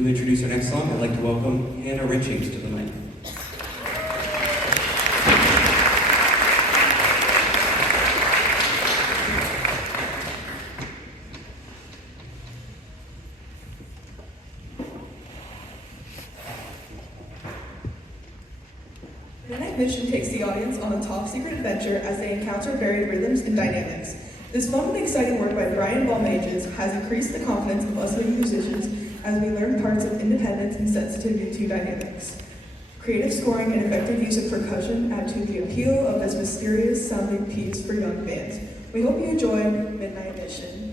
To introduce our next song, I'd like to welcome Hannah Richings to the mic. Midnight Mission takes the audience on a top-secret adventure as they encounter varied rhythms and dynamics. This fun and exciting work by Brian Balmages has increased the confidence of us young musicians as we learn parts of independence and sensitivity to dynamics. Creative scoring and effective use of percussion add to the appeal of this mysterious-sounding piece for young bands. We hope you enjoy Midnight Mission.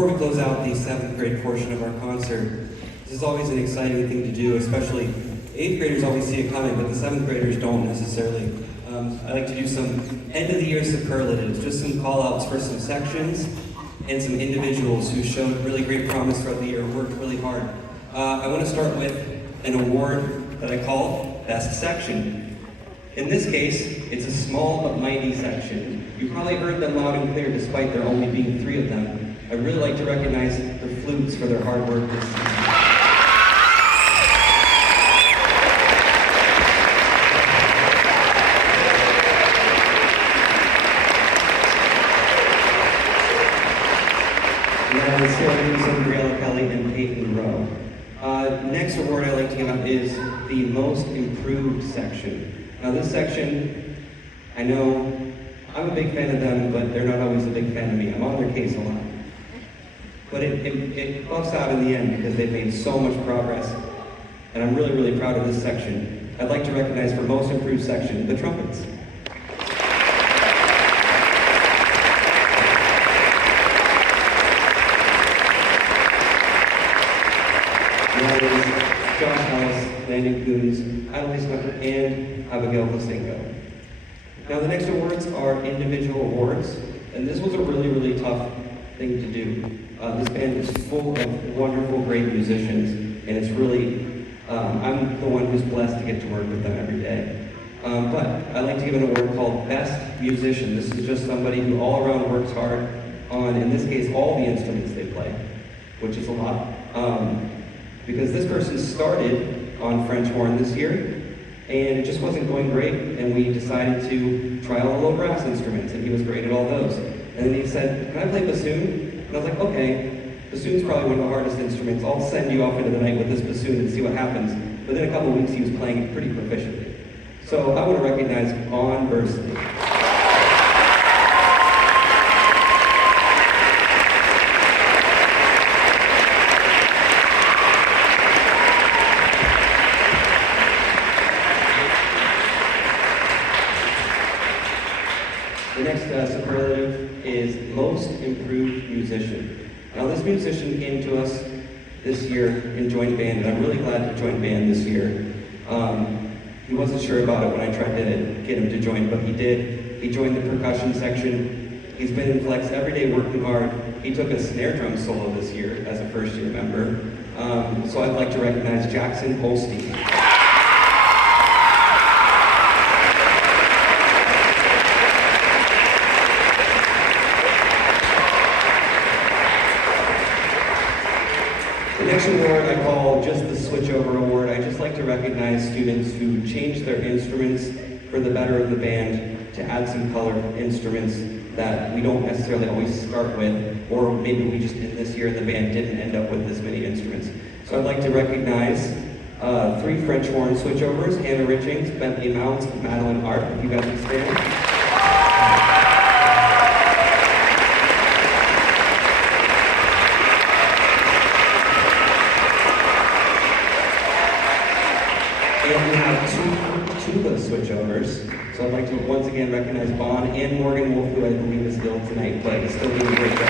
Before we close out the 7th grade portion of our concert, this is always an exciting thing to do, especially 8th graders always see it coming, but the 7th graders don't necessarily. I like to do some end of the year superlatives, just some call outs for some sections and some individuals who showed really great promise throughout the year, worked really hard. I want to start with an award that I call Best Section. In this case, it's a small but mighty section. You probably heard them loud and clear despite there only being 3 of them. I'd really like to recognize the flutes for their hard work this season. Sarah Kelly and Peyton Rowe. Next award I like to give out is the Most Improved section. Now this section, I know I'm a big fan of them, but they're not always a big fan of me. I'm on their case a lot. But it buffs out in the end because they've made so much progress. And I'm really, really proud of this section. I'd like to recognize for Most Improved section, the trumpets. Josh Ellis, Landon Coons, Annalise Wecker, and Abigail Lasenko. Now the next awards are individual awards, and this was a really, really tough thing to do. This band is full of wonderful, great musicians, and it's really, I'm the one who's blessed to get to work with them every day. But I'd like to give an award called Best Musician. This is just somebody who all around works hard on, in this case, all the instruments they play, which is a lot. Because this person started on French horn this year, and it just wasn't going great, and we decided to try all the low brass instruments, and he was great at all those. And then he said, "Can I play bassoon?" And I was like, "Okay, bassoon's probably one of the hardest instruments. I'll send you off into the night with this bassoon and see what happens." Within a couple of weeks, he was playing it pretty proficiently. So I want to recognize Vaughn Bursley. The next superlative is Most Improved Musician. Now this musician came to us this year and joined band, and I'm really glad he joined band this year. He wasn't sure about it when I tried to get him to join, but he did. He joined the percussion section. He's been in Flex every day working hard. He took a snare drum solo this year as a first year member. So I'd like to recognize Jackson Holstein. The next award I call just the Switchover Award. I just like to recognize students who change their instruments for the better of the band, to add some color instruments that we don't necessarily always start with, or maybe we just in this year in the band didn't end up with this many instruments. So I'd like to recognize 3 French horn switchovers, Hannah Richings, Bentley Mounts, Madeline Art, if you guys can stand. And we have 2 tuba switchovers. So I'd like to once again recognize Vaughn and Morgan Wolf, who I believe is ill tonight, but is still doing a great job.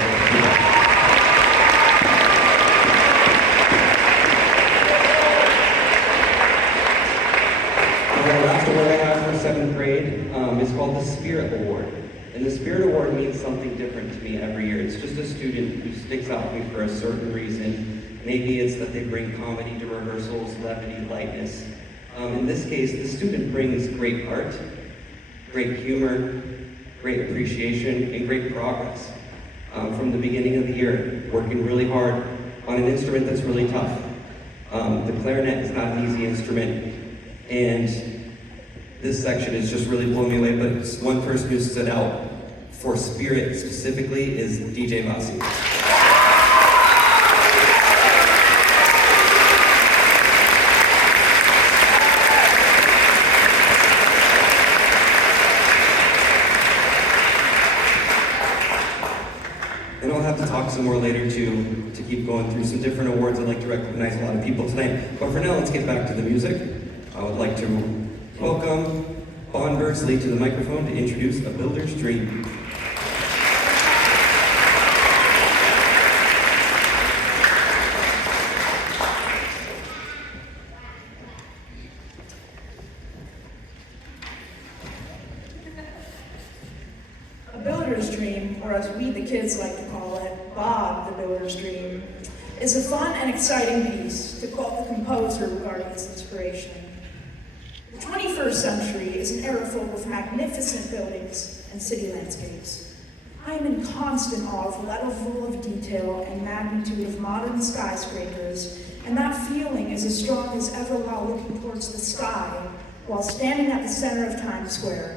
The last award I have for 7th grade is called the Spirit Award. And the Spirit Award means something different to me every year. It's just a student who sticks out to me for a certain reason. Maybe it's that they bring comedy to rehearsals, levity, lightness. In this case, the student brings great art, great humor, great appreciation, and great progress. From the beginning of the year, working really hard on an instrument that's really tough. The clarinet is not an easy instrument, and this section is just really blowing me away, but one person who stood out for spirit specifically is DJ Vasi. And I'll have to talk some more later to keep going through some different awards. I'd like to recognize a lot of people tonight. But for now, let's get back to the music. I would like to welcome Vaughn Bursley to the microphone to introduce A Builder's Dream. Builder's Dream, or as we the kids like to call it, Bob the Builder's Dream, is a fun and exciting piece, to quote the composer regarding its inspiration. The 21st century is an era filled with magnificent buildings and city landscapes. I am in constant awe of the level of detail and magnitude of modern skyscrapers, and that feeling is as strong as ever while looking towards the sky, while standing at the center of Times Square.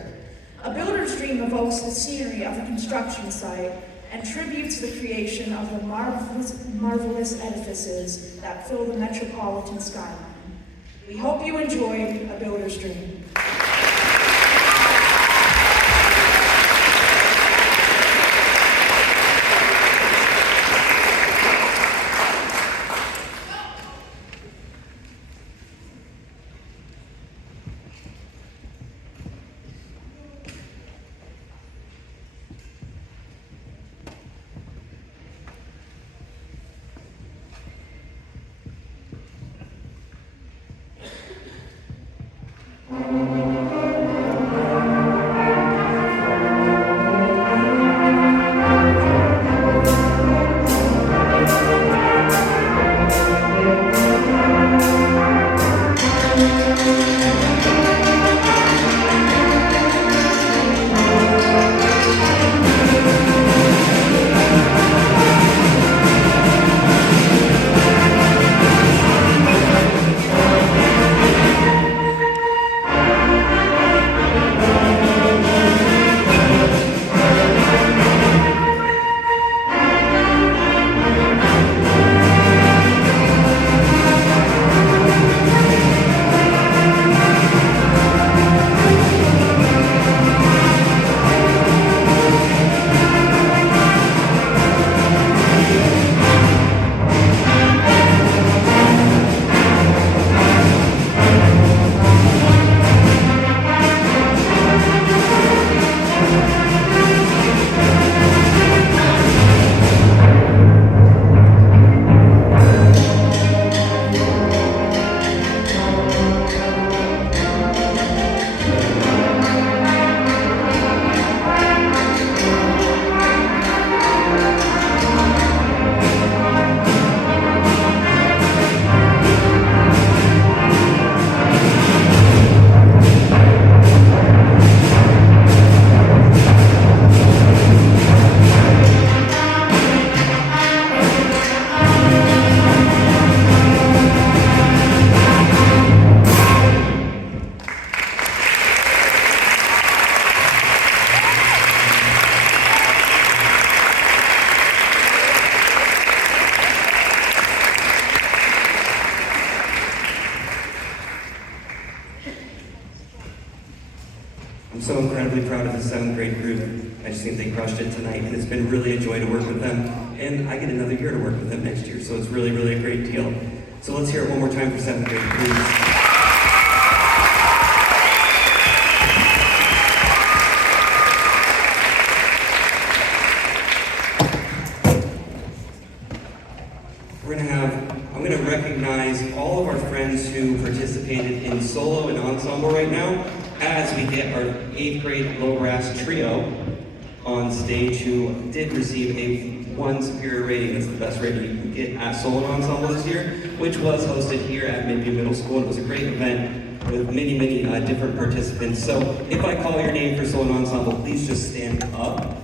A builder's dream evokes the scenery of a construction site and tributes the creation of the marvelous edifices that fill the metropolitan skyline. We hope you enjoy A Builder's Dream. I'm so incredibly proud of the 7th grade group. I just think they crushed it tonight, and it's been really a joy to work with them. And I get another year to work with them next year, so it's really, really a great deal. So let's hear it one more time for 7th grade, please. I'm going to recognize all of our friends who participated in solo and ensemble right now as we get our 8th grade low brass trio on stage who did receive a 1 superior rating. That's the best rating you can get at solo and ensemble this year, which was hosted here at Midview Middle School. And it was a great event with many, many different participants. So if I call your name for solo and ensemble, please just stand up.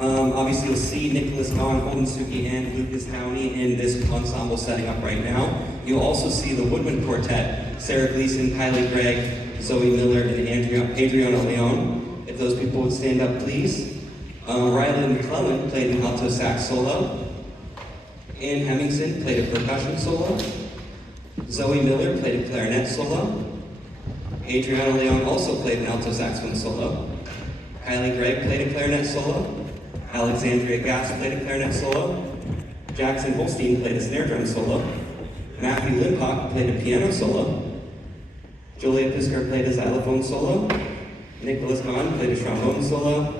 Obviously, you'll see Nicholas Gahn, Holden Suki, and Lucas Downey in this ensemble setting up right now. You'll also see the Woodwind Quartet, Sarah Gleason, Kylie Gregg, Zoe Miller, and Adriana Leon. If those people would stand up, please. Riley McClellan played an alto sax solo. Ann Hemmingson played a percussion solo. Zoe Miller played a clarinet solo. Adriana Leon also played an alto saxophone solo. Kylie Gregg played a clarinet solo. Alexandria Gass played a clarinet solo. Jackson Holstein played a snare drum solo. Matthew Limpock played a piano solo. Julia Pisker played a xylophone solo. Nicholas Gahn played a trombone solo.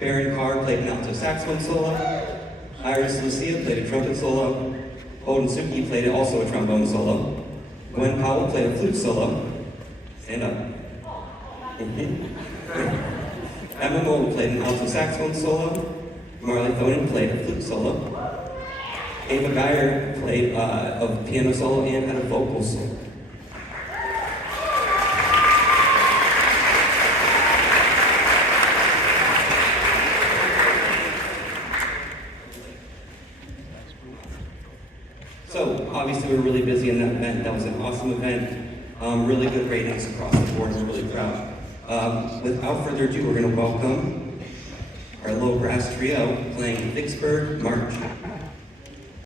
Baron Carr played an alto saxophone solo. Iris Lucia played a trumpet solo. Holden Suki played also a trombone solo. Gwen Powell played a flute solo. Stand up. Emma Moe played an alto saxophone solo. Marley Thonen played a flute solo. Ava Geyer played a piano solo and had a vocal solo. So, obviously we were really busy in that event. That was an awesome event. Really good ratings across the board. We're really proud. Without further ado, we're going to welcome our low brass trio playing Vicksburg March.